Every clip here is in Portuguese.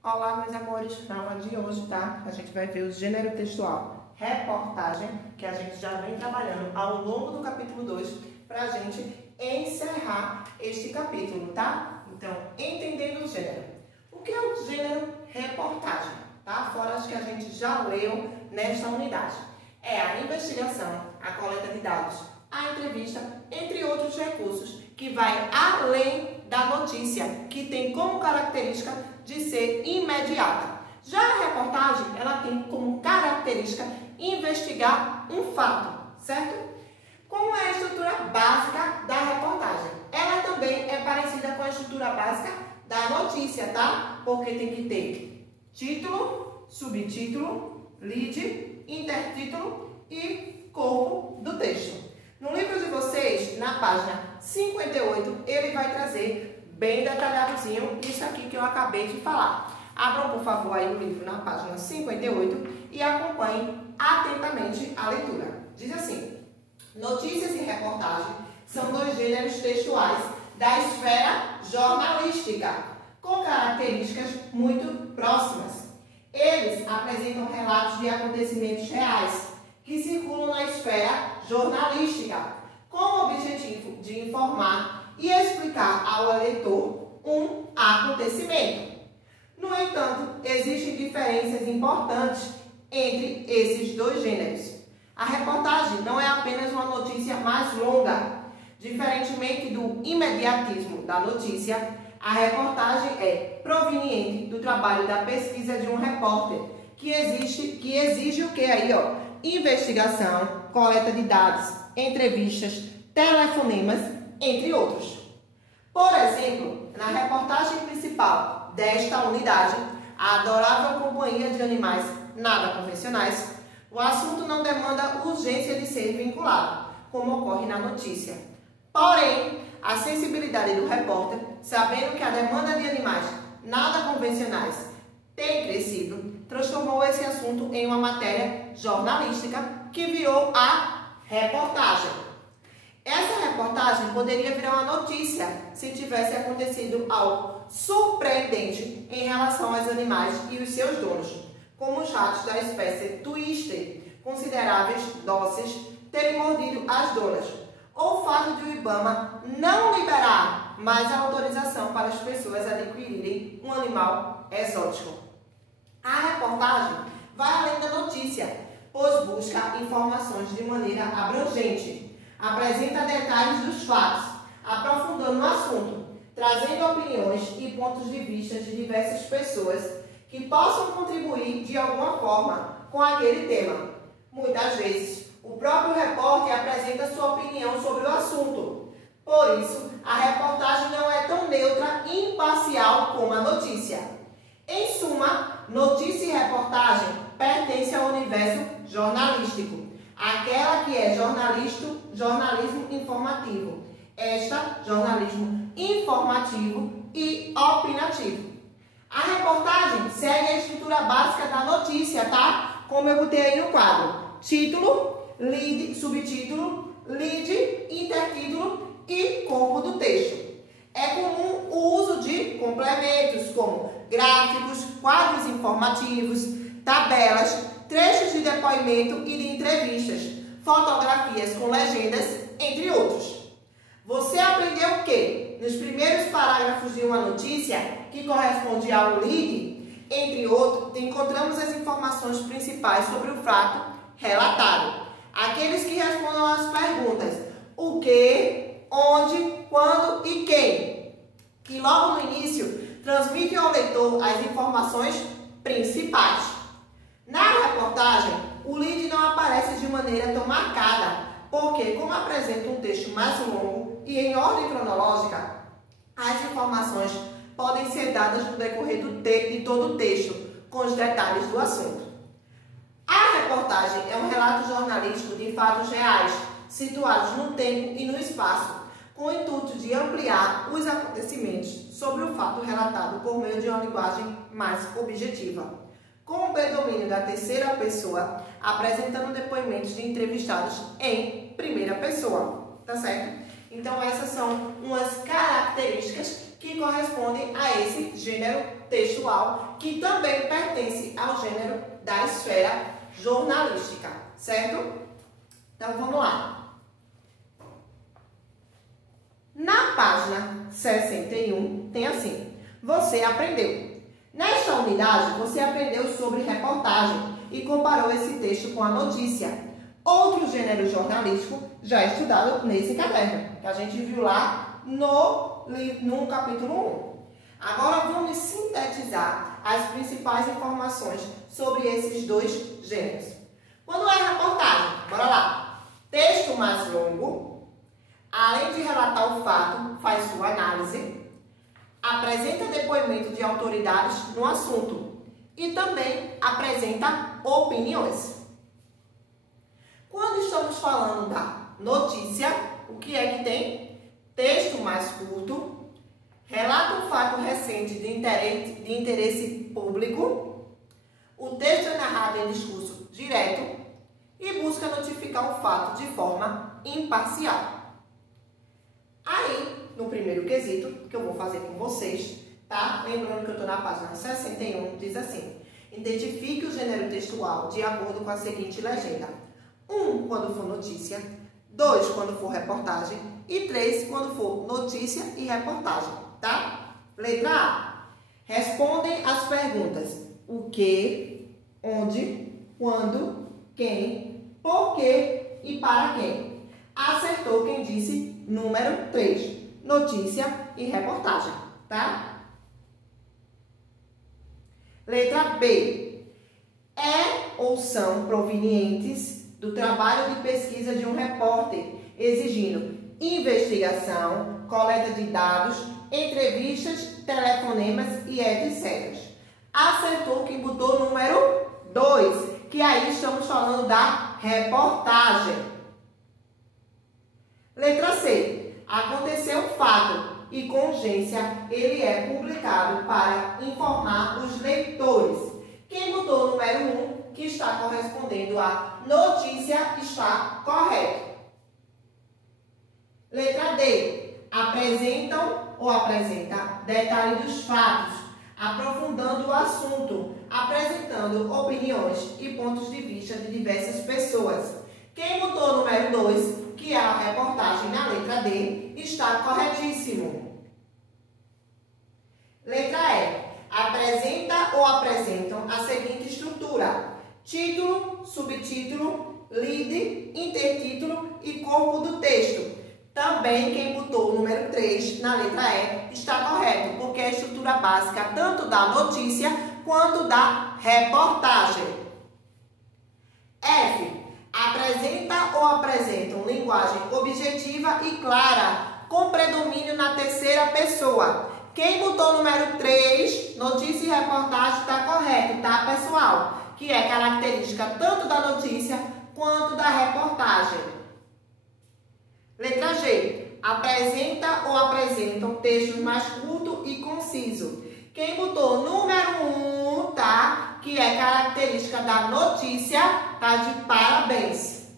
Olá, meus amores, na aula de hoje, tá? A gente vai ver o gênero textual reportagem, que a gente já vem trabalhando ao longo do capítulo 2, pra gente encerrar este capítulo, tá? Então, entendendo o gênero. O que é o gênero reportagem, tá? Fora as que a gente já leu nesta unidade. É a investigação, a coleta de dados, a entrevista, entre outros recursos, que vai além da notícia, que tem como característica de ser imediata. Já a reportagem, ela tem como característica investigar um fato, certo? Como é a estrutura básica da reportagem? Ela também é parecida com a estrutura básica da notícia, tá? Porque tem que ter título, subtítulo, lead, intertítulo e corpo do texto. No livro de vocês, na página 58, ele vai trazer bem detalhadozinho isso aqui que eu acabei de falar. Abram, por favor, aí o livro na página 58 e acompanhem atentamente a leitura. Diz assim: notícias e reportagem são dois gêneros textuais da esfera jornalística, com características muito próximas. Eles apresentam relatos de acontecimentos reais que circulam na esfera jornalística, com o objetivo de informar e explicar ao leitor um acontecimento. No entanto, existem diferenças importantes entre esses dois gêneros. A reportagem não é apenas uma notícia mais longa. Diferentemente do imediatismo da notícia, a reportagem é proveniente do trabalho da pesquisa de um repórter, que exige o que aí, ó? Investigação, coleta de dados, entrevistas, telefonemas, entre outros. Por exemplo, na reportagem principal desta unidade, A Adorável Companhia de Animais Nada Convencionais, o assunto não demanda urgência de ser vinculado, como ocorre na notícia. Porém, a sensibilidade do repórter, sabendo que a demanda de animais nada convencionais tem crescido, transformou esse assunto em uma matéria jornalística que virou a reportagem. Essa reportagem poderia virar uma notícia se tivesse acontecido algo surpreendente em relação aos animais e os seus donos, como os ratos da espécie Twister, consideráveis dóceis, terem mordido as donas, ou o fato de o IBAMA não liberar mais a autorização para as pessoas adquirirem um animal exótico. A reportagem vai além da notícia, pois busca informações de maneira abrangente, apresenta detalhes dos fatos, aprofundando o assunto, trazendo opiniões e pontos de vista de diversas pessoas que possam contribuir de alguma forma com aquele tema. Muitas vezes, o próprio repórter apresenta sua opinião sobre o assunto. Por isso, a reportagem não é tão neutra e imparcial como a notícia. Em suma, notícia e reportagem pertencem ao universo jornalístico, aquela que é jornalismo informativo, esta, jornalismo informativo e opinativo. A reportagem segue a estrutura básica da notícia, tá? Como eu botei aí no quadro: título, lead, subtítulo, lead, intertítulo e corpo do texto. É comum o uso de complementos como gráficos, quadros informativos, tabelas, trechos de depoimento e de entrevistas, fotografias com legendas, entre outros. Você aprendeu o quê? Nos primeiros parágrafos de uma notícia, que corresponde ao lead, entre outros, encontramos as informações principais sobre o fato relatado. Aqueles que respondam às perguntas: o que, onde, quando e quem, que logo no início transmitem ao leitor as informações principais. Na reportagem, o lead não aparece de maneira tão marcada, porque, como apresenta um texto mais longo e em ordem cronológica, as informações podem ser dadas no decorrer de todo o texto, com os detalhes do assunto. A reportagem é um relato jornalístico de fatos reais, situados no tempo e no espaço, com o intuito de ampliar os acontecimentos sobre o fato relatado por meio de uma linguagem mais objetiva, com o predomínio da terceira pessoa, apresentando depoimentos de entrevistados em primeira pessoa, tá certo? Então essas são umas características que que correspondem a esse gênero textual, que também pertence ao gênero da esfera jornalística, certo? Então, vamos lá. Na página 61, tem assim: você aprendeu. Nesta unidade, você aprendeu sobre reportagem e comparou esse texto com a notícia. Outro gênero jornalístico já estudado nesse caderno, que a gente viu lá no capítulo 1. Agora vamos sintetizar as principais informações sobre esses dois gêneros. Quando é reportagem, bora lá. Texto mais longo, além de relatar o fato, faz sua análise, apresenta depoimento de autoridades no assunto e também apresenta opiniões. Quando estamos falando da notícia, o que é que tem? Texto mais curto, relata um fato recente de interesse público, o texto é narrado em discurso direto e busca notificar o fato de forma imparcial. Aí, no primeiro quesito, que eu vou fazer com vocês, tá? Lembrando que eu estou na página 61, diz assim: identifique o gênero textual de acordo com a seguinte legenda. 1, quando for notícia. 2, quando for reportagem. E 3, quando for notícia e reportagem, tá? Letra A. Respondem as perguntas: o que, onde, quando, quem, por quê e para quem. Acertou quem disse número 3, notícia e reportagem, tá? Letra B. É ou são provenientes do trabalho de pesquisa de um repórter, exigindo investigação, coleta de dados, entrevistas, telefonemas e etc. Acertou quem botou número 2, que aí estamos falando da reportagem. Letra C. Aconteceu um fato e com urgência ele é publicado para informar os leitores. Quem botou o número 1, que está correspondendo à notícia, está correto. Letra D. Apresentam ou apresenta detalhe dos fatos, aprofundando o assunto, apresentando opiniões e pontos de vista de diversas pessoas. Quem botou o número 2, que é a reportagem na letra D, está corretíssimo. Letra E. Apresenta ou apresentam a seguinte estrutura: título, subtítulo, lead, intertítulo e corpo do texto. Também quem botou o número 3 na letra E está correto, porque é a estrutura básica tanto da notícia quanto da reportagem. F. Apresenta ou apresentam linguagem objetiva e clara, com predomínio na terceira pessoa. Quem botou o número 3, notícia e reportagem, está correto, tá, pessoal? Que é característica tanto da notícia quanto da reportagem. Letra G. Apresenta ou apresentam textos mais curto e conciso. Quem botou número 1, tá? Que é característica da notícia, tá de parabéns.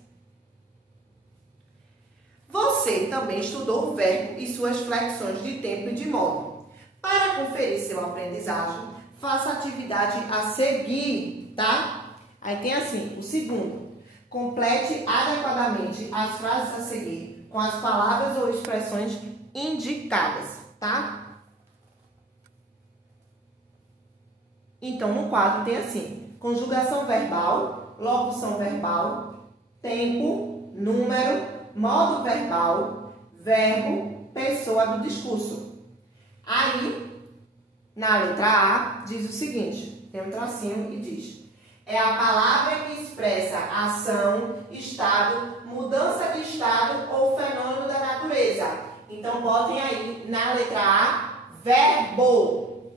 Você também estudou o verbo e suas flexões de tempo e de modo. Para conferir seu aprendizagem, faça a atividade a seguir, tá? Aí tem assim, o segundo. Complete adequadamente as frases a seguir com as palavras ou expressões indicadas, tá? Então, no quadro tem assim: conjugação verbal, locução verbal, tempo, número, modo verbal, verbo, pessoa do discurso. Aí, na letra A, diz o seguinte, tem um tracinho e diz: é a palavra que expressa ação, estado, mudança de estado ou fenômeno da natureza. Então, botem aí na letra A, verbo.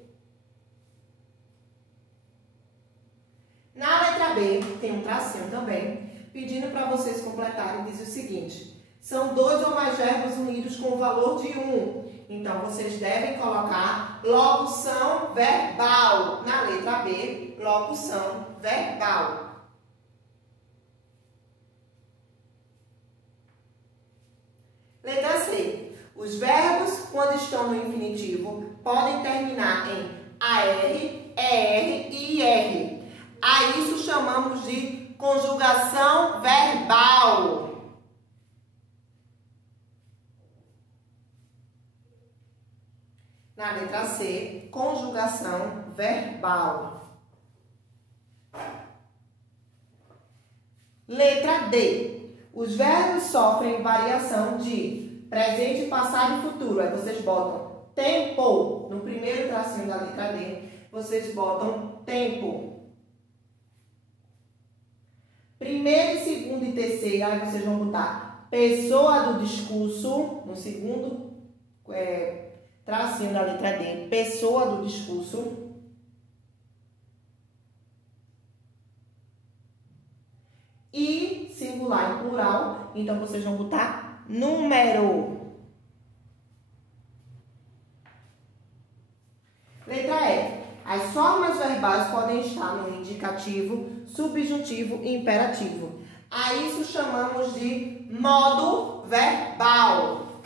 Na letra B, tem um tracinho também, pedindo para vocês completarem, diz o seguinte: são 2 ou mais verbos unidos com o valor de 1. Então, vocês devem colocar locução verbal. Na letra B, locução verbal. Letra C. Os verbos, quando estão no infinitivo, podem terminar em AR, ER e IR. A isso chamamos de conjugação verbal. Na letra C, conjugação verbal. Letra D. Os verbos sofrem variação de presente, passado e futuro. Aí vocês botam tempo. No primeiro tracinho da letra D, vocês botam tempo. Primeiro, segundo e terceiro, aí vocês vão botar pessoa do discurso. No segundo tracinho da letra D, pessoa do discurso. E singular e plural, então vocês vão botar número. Letra E. As formas verbais podem estar no indicativo, subjuntivo e imperativo. A isso chamamos de modo verbal.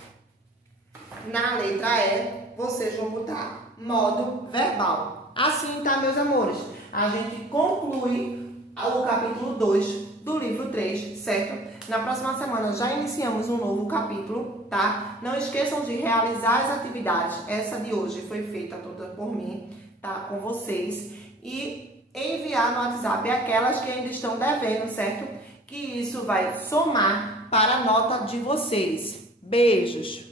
Na letra E, vocês vão botar modo verbal. Assim, tá, meus amores? A gente conclui o capítulo 2 do livro 3, certo? Na próxima semana já iniciamos um novo capítulo, tá? Não esqueçam de realizar as atividades. Essa de hoje foi feita toda por mim, tá? Com vocês. E enviar no WhatsApp aquelas que ainda estão devendo, certo? Que isso vai somar para a nota de vocês. Beijos!